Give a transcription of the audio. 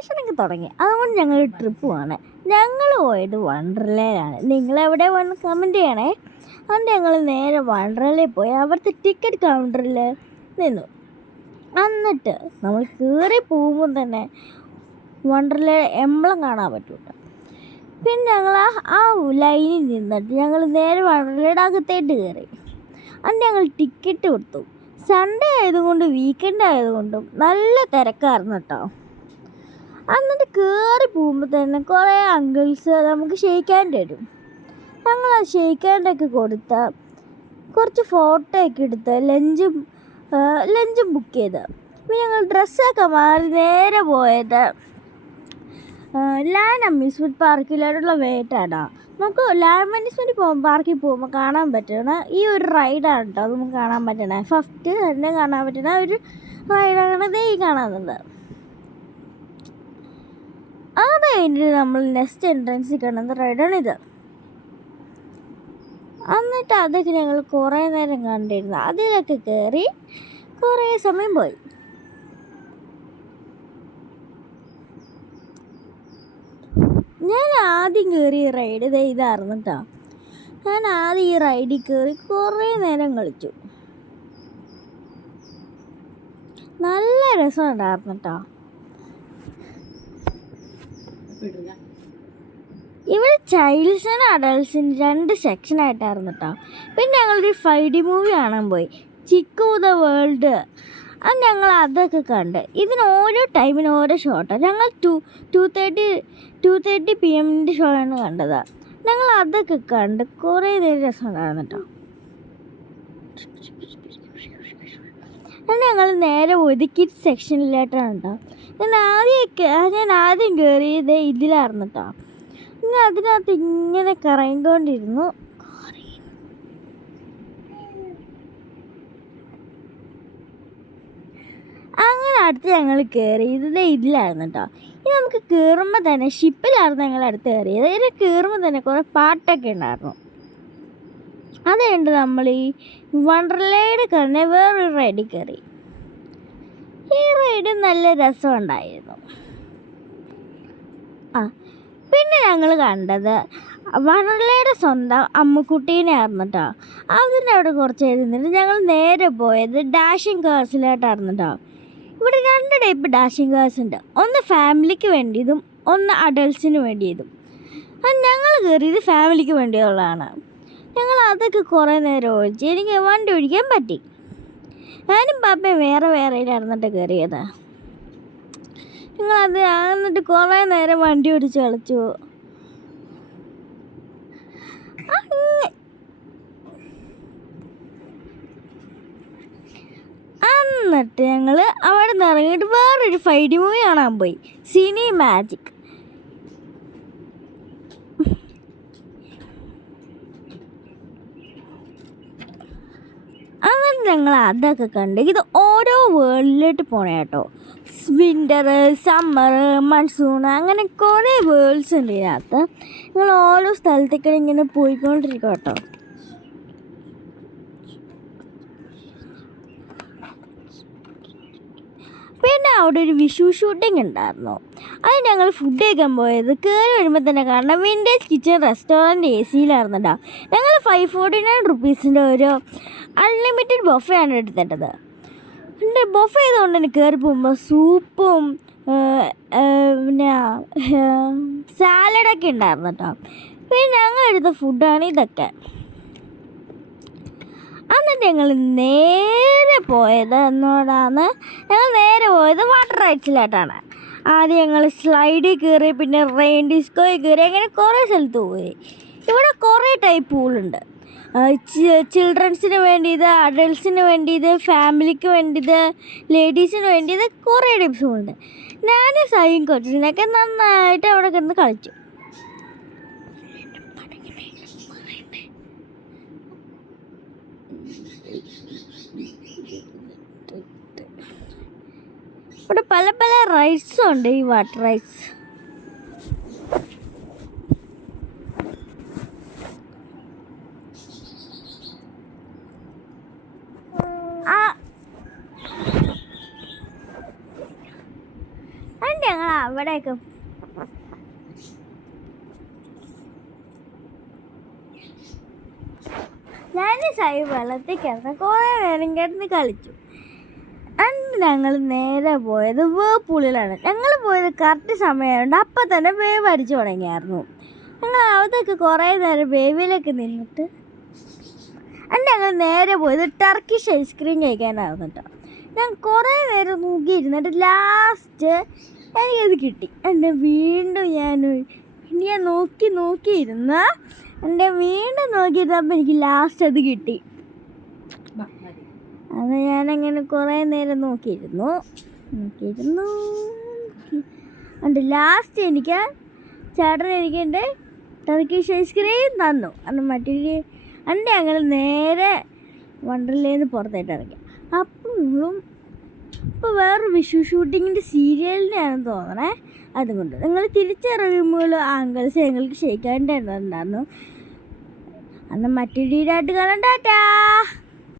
വെക്കേഷനൊക്കെ തുടങ്ങി. അതുകൊണ്ട് ഞങ്ങൾ ട്രിപ്പ് പോവാണ്. ഞങ്ങൾ പോയത് വണ്ടർലയിലാണ്. നിങ്ങളെവിടെ വന്ന് കമൻറ്റ് ചെയ്യണേ. അതുകൊണ്ട് ഞങ്ങൾ നേരെ വണ്ടർലയിൽ പോയി അവിടുത്തെ ടിക്കറ്റ് കൗണ്ടറിൽ നിന്നു. എന്നിട്ട് നമ്മൾ കയറി പോകുമ്പോൾ തന്നെ വണ്ടർല എംബ്ലം കാണാൻ പറ്റും. പിന്നെ ഞങ്ങൾ ആ ലൈനിൽ നിന്നിട്ട് ഞങ്ങൾ നേരെ വണ്ടർലയുടെ അകത്തേട്ട് കയറി. അന്ന് ഞങ്ങൾ ടിക്കറ്റ് കൊടുത്തു. സൺഡേ ആയതുകൊണ്ട് വീക്കെൻഡ് ആയതുകൊണ്ടും നല്ല തിരക്കായിരുന്നു കേട്ടോ. എന്നിട്ട് കയറി പോകുമ്പോൾ തന്നെ കുറേ അങ്കിൾസ് നമുക്ക് ഷെയ്ക്ക് ഹാൻഡ് തരും. ഞങ്ങൾ ആ ഷെയ്ക്ക് ഹാൻഡൊക്കെ കൊടുത്ത് കുറച്ച് ഫോട്ടോ ഒക്കെ എടുത്ത് ലഞ്ചും ബുക്ക് ചെയ്ത് പിന്നെ ഞങ്ങൾ ഡ്രസ്സൊക്കെ മാറി നേരെ പോയത് ലാൻഡ് അമ്യൂസ്മെൻറ്റ് പാർക്കിലോട്ടുള്ള വേട്ടാണ്. നമുക്ക് ലാൻഡ് അമ്യൂസ്മെൻറ്റ് പാർക്കിൽ പോകുമ്പോൾ കാണാൻ പറ്റണ ഈ ഒരു റൈഡാണ് കേട്ടോ. അത് നമുക്ക് കാണാൻ പറ്റണേ ഫസ്റ്റ് തന്നെ കാണാൻ പറ്റുന്ന ഒരു റൈഡാണ് ദേ ഈ കാണുന്നത്. അത് കഴിഞ്ഞിട്ട് നമ്മൾ നെക്സ്റ്റ് എൻട്രൻസിൽ കാണുന്ന റൈഡാണിത്. എന്നിട്ട് അതൊക്കെ ഞങ്ങൾ കുറേ നേരം കണ്ടിരുന്നു. അതിലൊക്കെ കയറി കുറേ സമയം പോയി. ഞാൻ ആദ്യം കയറിയ റൈഡ് ഇതായിരുന്നു കേട്ടോ. ഞാൻ ആദ്യം ഈ റൈഡിൽ കയറി കുറേ നേരം കളിച്ചു. നല്ല രസമുണ്ടായിരുന്നു കേട്ടോ. ഇവിടെ ചൈൽഡ്സിനും അഡൾട്ട്സിനും 2 സെക്ഷനായിട്ടായിരുന്നു കേട്ടോ. പിന്നെ ഞങ്ങളൊരു 5D മൂവി കാണാൻ പോയി, ചിക്കു ദ വേൾഡ്. അത് ഞങ്ങൾ അതൊക്കെ കണ്ട്. ഇതിന് ഓരോ ടൈമിന് ഓരോ ഷോട്ടാണ്. ഞങ്ങൾ 2:30 PM ഷോ ആണ് കണ്ടത്. ഞങ്ങൾ അതൊക്കെ കണ്ട് കുറേ നേരം രസമുണ്ടായിരുന്നു കേട്ടോ. ഞങ്ങൾ നേരെ പോയത് കിഡ്സ് സെക്ഷനിലായിട്ടാണ് കേട്ടോ. ഞാൻ ആദ്യം കയറിയത് ഇതിലായിരുന്നു കേട്ടോ. പിന്നെ അതിനകത്ത് ഇങ്ങനെ കറങ്ങിക്കൊണ്ടിരുന്നു. അങ്ങനെ അടുത്ത് ഞങ്ങൾ കയറിയത് ഇതിലായിരുന്നു കേട്ടോ. ഇനി നമുക്ക് കയറുമ്പോൾ തന്നെ ഷിപ്പിലായിരുന്നു ഞങ്ങൾ അടുത്ത് കയറിയത്. ഇതിൽ കയറുമ്പോൾ തന്നെ കുറേ പാട്ടൊക്കെ ഉണ്ടായിരുന്നു. അത് കഴിഞ്ഞിട്ട് നമ്മൾ ഈ വണ്ടർലയുടെ കഴിഞ്ഞ വേറൊരു റൈഡിൽ കയറി. ഈ റൈഡ് നല്ല രസമുണ്ടായിരുന്നു. പിന്നെ ഞങ്ങൾ കണ്ടത് വണ്ടർലയുടെ സ്വന്തം അമ്മുക്കുട്ടീനെ ആയിരുന്നു കേട്ടോ. അതിൻ്റെ അവിടെ കുറച്ച് ഇരുന്നിട്ട് ഞങ്ങൾ നേരെ പോയത് ഡാഷിങ് കാർസിലോട്ടായിരുന്നു കേട്ടോ. ഇവിടെ 2 ടൈപ്പ് ഡാഷിങ് കാർസ് ഉണ്ട്. ഒന്ന് ഫാമിലിക്ക് വേണ്ടിയതും ഒന്ന് അഡൾട്ട്സിന് വേണ്ടിയതും. ഞങ്ങൾ കയറിയത് ഫാമിലിക്ക് വേണ്ടിയുള്ളതാണ്. ഞങ്ങൾ അതൊക്കെ കുറേ നേരം ഓടിച്ച് എനിക്ക് വണ്ടി ഓടിക്കാൻ പറ്റി. ഞാനും പാപ്പയും വേറെ ഇരുന്നിട്ട് കയറിയത്. ഞങ്ങളത് എന്നിട്ട് കുറേ നേരം വണ്ടി ഓടിച്ച് കളിച്ചു. എന്നിട്ട് ഞങ്ങൾ അവിടെ നിന്ന് ഇറങ്ങിയിട്ട് വേറൊരു 5D മൂവി കാണാൻ പോയി, സിനി മാജിക്. അങ്ങനെ ഞങ്ങൾ അതൊക്കെ കണ്ട്. ഇത് ഓരോ വേൾഡിലോട്ട് പോണേ കേട്ടോ. വിൻ്റർ, സമ്മർ, മൺസൂൺ, അങ്ങനെ കുറേ വേൾഡ്സ് ഉണ്ട് ഇതിനകത്ത്. ഞങ്ങൾ ഓരോ സ്ഥലത്തേക്കും ഇങ്ങനെ പോയിക്കൊണ്ടിരിക്കും കേട്ടോ. പിന്നെ അവിടെ ഒരു വിഷു ഷൂട്ടിംഗ് ഉണ്ടായിരുന്നു. അത് ഞങ്ങൾ ഫുഡ് കഴിക്കാൻ പോയത് കയറി വരുമ്പോൾ തന്നെ കാരണം വിൻറ്റേജ് കിച്ചൺ റെസ്റ്റോറൻറ്റ് AC-യിലായിരുന്നു കേട്ടോ. ഞങ്ങൾ 549 റുപ്പീസിൻ്റെ ഒരു അൺലിമിറ്റഡ് ബൊഫയാണ് എടുത്തിട്ടത്. എൻ്റെ ബൊഫ ചെയ്തുകൊണ്ട് തന്നെ കയറി പോകുമ്പോൾ സൂപ്പും പിന്നെ സാലഡൊക്കെ ഉണ്ടായിരുന്നു കേട്ടോ. പിന്നെ ഞങ്ങൾ എടുത്ത ഫുഡാണ് ഇതൊക്കെ. എന്നിട്ട് ഞങ്ങൾ നേരെ പോയത് വാട്ടർ റൈഡ്സിലായിട്ടാണ്. ആദ്യം ഞങ്ങൾ സ്ലൈഡിൽ കയറി, പിന്നെ റെയിൻ ഡിസ്കോയിൽ കയറി, അങ്ങനെ കുറേ സ്ഥലത്ത് പോയി. ഇവിടെ കുറേ ടൈപ്പ് പൂളുണ്ട്. ചിൽഡ്രൻസിന് വേണ്ടിയത്, അഡൾട്ട്സിന് വേണ്ടിയത്, ഫാമിലിക്ക് വേണ്ടിയത്, ലേഡീസിന് വേണ്ടിയത്, കുറേ ടൈപ്സ് പൂളുണ്ട്. ഞാൻ സൈൻ കൊച്ചിനൊക്കെ നന്നായിട്ട് അവിടെ കിടന്ന് കളിച്ചു. ഇവിടെ പല റൈഡ്സും ഉണ്ട്. ഈ വാട്ടർ റൈഡ്സ് ഞങ്ങൾ അവിടെയൊക്കെ ഞാൻ വെള്ളത്തിൽ കിടന്ന് കുറേ നേരം കിടന്ന് കളിച്ചു. അന്ന് ഞങ്ങൾ നേരെ പോയത് വേപ്പുള്ളിലാണ്. ഞങ്ങൾ പോയത് കറക്റ്റ് സമയമുണ്ട്. അപ്പം തന്നെ വേവ് അടിച്ചു തുടങ്ങിയായിരുന്നു. ഞങ്ങൾ അവിടെയൊക്കെ കുറേ നേരം വേവിലേക്ക് നിന്നിട്ട് ഞങ്ങൾ നേരെ പോയത് ടർക്കിഷ് ഐസ്ക്രീം കഴിക്കാനായിരുന്നു കേട്ടോ. ഞാൻ കുറേ നേരം നോക്കിയിരുന്നിട്ട് ലാസ്റ്റ് എനിക്കത് കിട്ടി. വീണ്ടും ഞാൻ നോക്കിയിരുന്ന വീണ്ടും നോക്കിയിരുന്നപ്പോൾ എനിക്ക് ലാസ്റ്റ് അത് കിട്ടി. അത് ഞാനങ്ങനെ കുറേ നേരം നോക്കിയിരുന്നു. ലാസ്റ്റ് എനിക്ക് ചേട്ടൻ എനിക്ക് ടർക്കിഷ് ഐസ്ക്രീം തന്നു. ഞങ്ങൾ നേരെ വണ്ടർലേന്ന് പുറത്തായിട്ട് ഇറങ്ങി. ഇപ്പോൾ വേറെ വിഷു ഷൂട്ടിങ്ങിൻ്റെ സീരിയലിനെയാണെന്ന് തോന്നണേ. അതുകൊണ്ട് നിങ്ങൾ തിരിച്ചിറങ്ങുമ്പോൾ അങ്കിൾസ് ഞങ്ങൾക്ക് ഷെയ്ക്കാണ്ടായിരുന്നു. മറ്റൊരു വീഡിയോ ആയിട്ട് കാണാം. ടാറ്റാ.